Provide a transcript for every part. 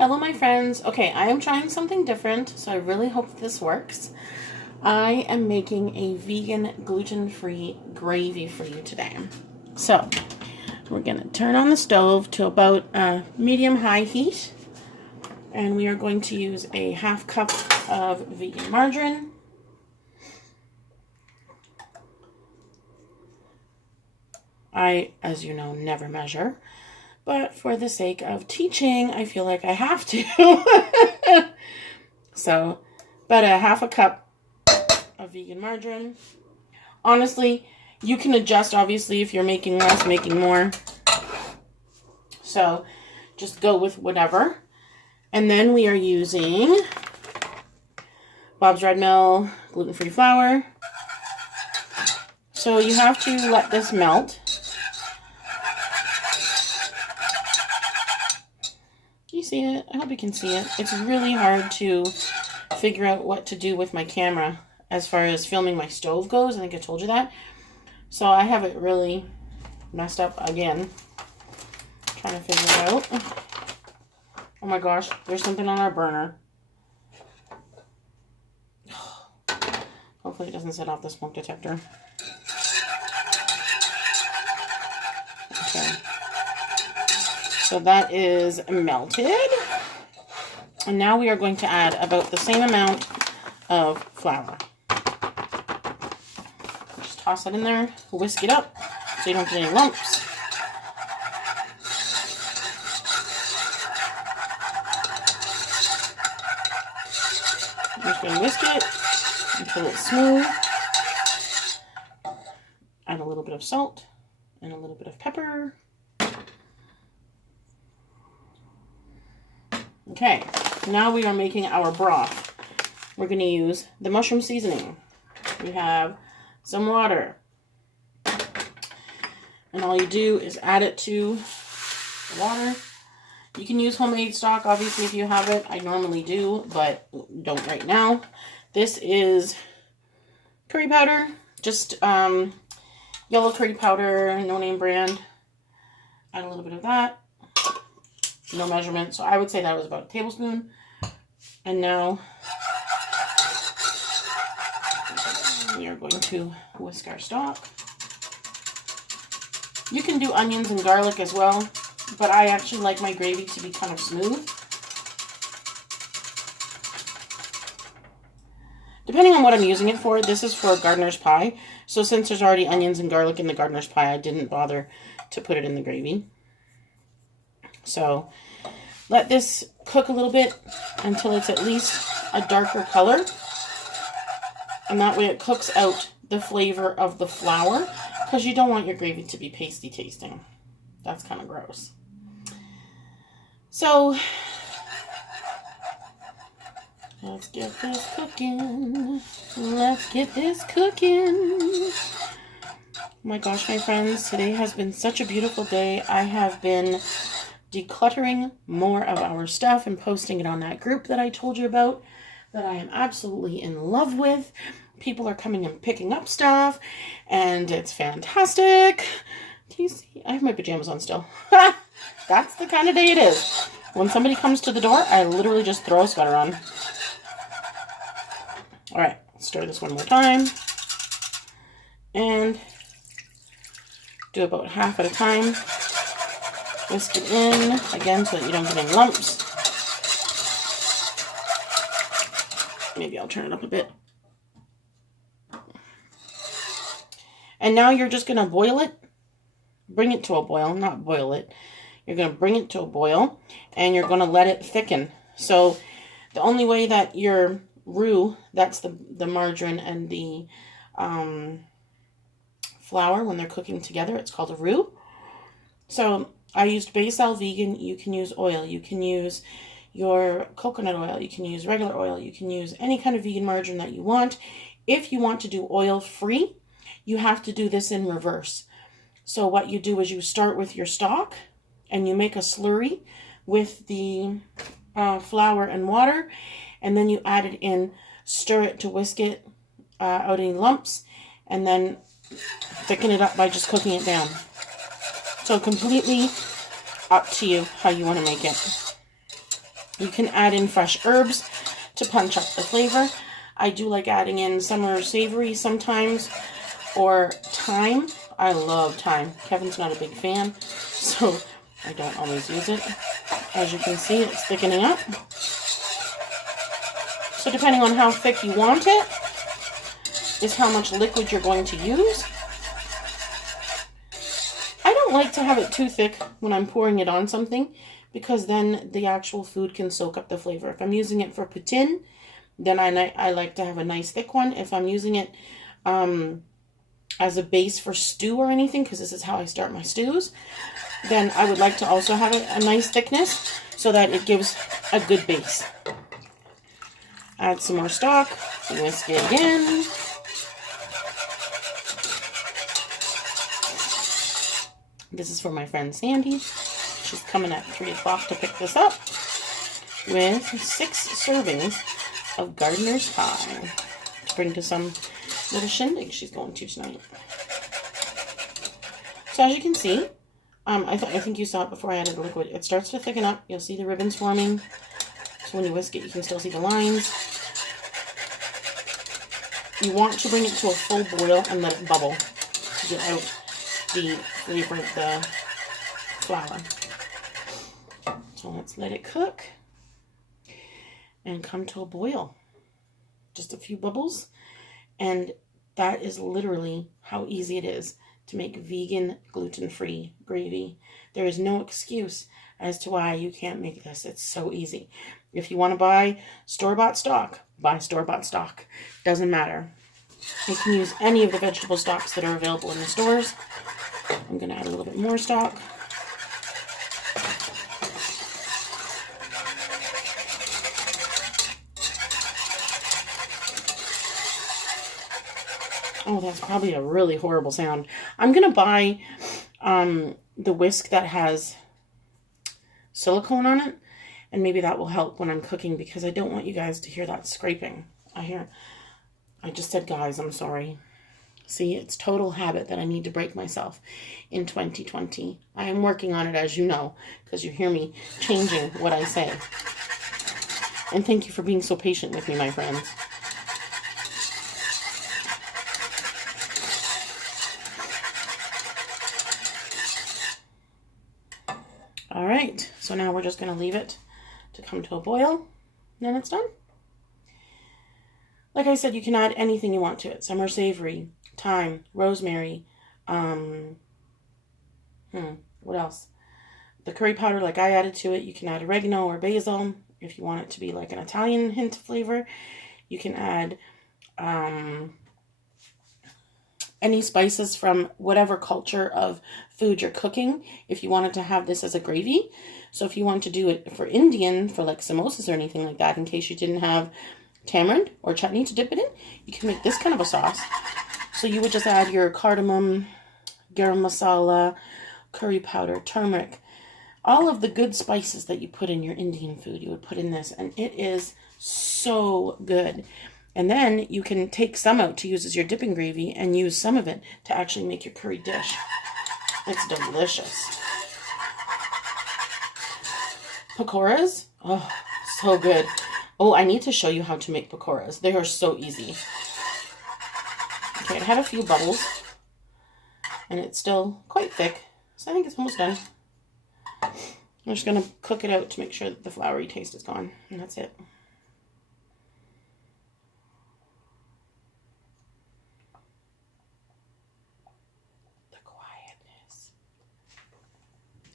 Hello, my friends. Okay, I am trying something different, so I really hope this works. I am making a vegan, gluten-free gravy for you today. So, we're going to turn on the stove to about medium-high heat, and we are going to use a half cup of vegan margarine. I, as you know, never measure. But for the sake of teaching, I feel like I have to. So, about a half a cup of vegan margarine. Honestly, you can adjust, obviously, if you're making less, making more. So, just go with whatever. And then we are using Bob's Red Mill gluten-free flour. So, you have to let this melt. You see it? I hope you can see it. It's really hard to figure out what to do with my camera as far as filming my stove goes. I think I told you that. So I have it really messed up again. Trying to figure it out. Oh my gosh, there's something on our burner. Hopefully it doesn't set off the smoke detector. Okay. So that is melted. And now we are going to add about the same amount of flour. Just toss it in there, whisk it up so you don't get any lumps. I'm just going to whisk it until it's smooth. Add a little bit of salt and a little bit of pepper. Okay, now we are making our broth. We're going to use the mushroom seasoning. We have some water. And all you do is add it to the water. You can use homemade stock, obviously, if you have it. I normally do, but don't right now. This is curry powder. Just yellow curry powder, no name brand. Add a little bit of that. No measurement, so I would say that was about a tablespoon. And now we are going to whisk our stock. You can do onions and garlic as well, but I actually like my gravy to be kind of smooth. Depending on what I'm using it for, this is for gardener's pie. So since there's already onions and garlic in the gardener's pie, I didn't bother to put it in the gravy. So let this cook a little bit until it's at least a darker color. And that way it cooks out the flavor of the flour, because you don't want your gravy to be pasty tasting. That's kind of gross. So let's get this cooking. Let's get this cooking. Oh my gosh, my friends, today has been such a beautiful day. I have been decluttering more of our stuff and posting it on that group that I told you about that I am absolutely in love with. People are coming and picking up stuff, and it's fantastic. Can you see? I have my pajamas on still. That's the kind of day it is. When somebody comes to the door, I literally just throw a sweater on. All right, stir this one more time. And do about half at a time. Whisk it in, again, so that you don't get any lumps. Maybe I'll turn it up a bit. And now you're just going to boil it. Bring it to a boil, not boil it. You're going to bring it to a boil, and you're going to let it thicken. So the only way that your roux, that's the margarine and the flour, when they're cooking together, it's called a roux. So I used Basil vegan. You can use oil. You can use your coconut oil. You can use regular oil. You can use any kind of vegan margarine that you want. If you want to do oil-free, you have to do this in reverse. So what you do is you start with your stock and you make a slurry with the flour and water, and then you add it in, stir it to whisk it out any lumps, and then thicken it up by just cooking it down. So completely up to you how you want to make it. You can add in fresh herbs to punch up the flavor. I do like adding in summer savory sometimes, or thyme. I love thyme. Kevin's not a big fan, so I don't always use it. As you can see, it's thickening up. So depending on how thick you want it, is how much liquid you're going to use. I don't like to have it too thick when I'm pouring it on something, because then the actual food can soak up the flavor. If I'm using it for poutine, then I like to have a nice thick one. If I'm using it as a base for stew or anything, because this is how I start my stews, then I would like to also have a nice thickness so that it gives a good base. Add some more stock, whisk it again. This is for my friend Sandy. She's coming at 3 o'clock to pick this up with 6 servings of gardener's pie to bring to some little shindig she's going to tonight. So as you can see, I think you saw it before I added the liquid. It starts to thicken up. You'll see the ribbons forming. So when you whisk it, you can still see the lines. You want to bring it to a full boil and let it bubble to get out the flavor of the flour. So let's let it cook and come to a boil. Just a few bubbles, and that is literally how easy it is to make vegan, gluten-free gravy. There is no excuse as to why you can't make this. It's so easy. If you want to buy store-bought stock, buy store-bought stock. Doesn't matter. You can use any of the vegetable stocks that are available in the stores. I'm going to add a little bit more stock. Oh, that's probably a really horrible sound. I'm going to buy the whisk that has silicone on it, and maybe that will help when I'm cooking, because I don't want you guys to hear that scraping. I just said guys, I'm sorry. See, it's total habit that I need to break myself in 2020. I am working on it, as you know, because you hear me changing what I say. And thank you for being so patient with me, my friends. All right, so now we're just going to leave it to come to a boil, and then it's done. Like I said, you can add anything you want to it. Summer savory, thyme, rosemary, what else? The curry powder, like I added to it. You can add oregano or basil if you want it to be like an Italian hint of flavor. You can add any spices from whatever culture of food you're cooking if you wanted to have this as a gravy. So if you want to do it for Indian, for like samosas or anything like that, in case you didn't have tamarind or chutney to dip it in, you can make this kind of a sauce. So you would just add your cardamom, garam masala, curry powder, turmeric, all of the good spices that you put in your Indian food, you would put in this, and it is so good. And then you can take some out to use as your dipping gravy and use some of it to actually make your curry dish. It's delicious. Pakoras, oh, so good. Oh, I need to show you how to make pakoras. They are so easy. Okay, it had a few bubbles, and it's still quite thick, so I think it's almost done. I'm just going to cook it out to make sure that the floury taste is gone, and that's it. The quietness.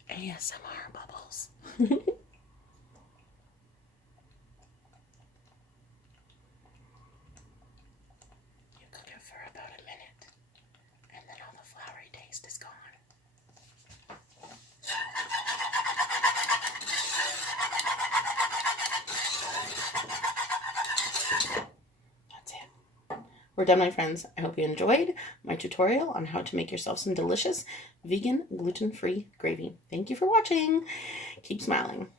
ASMR bubbles. Is gone. That's it. We're done, my friends. I hope you enjoyed my tutorial on how to make yourself some delicious vegan gluten-free gravy. Thank you for watching. Keep smiling.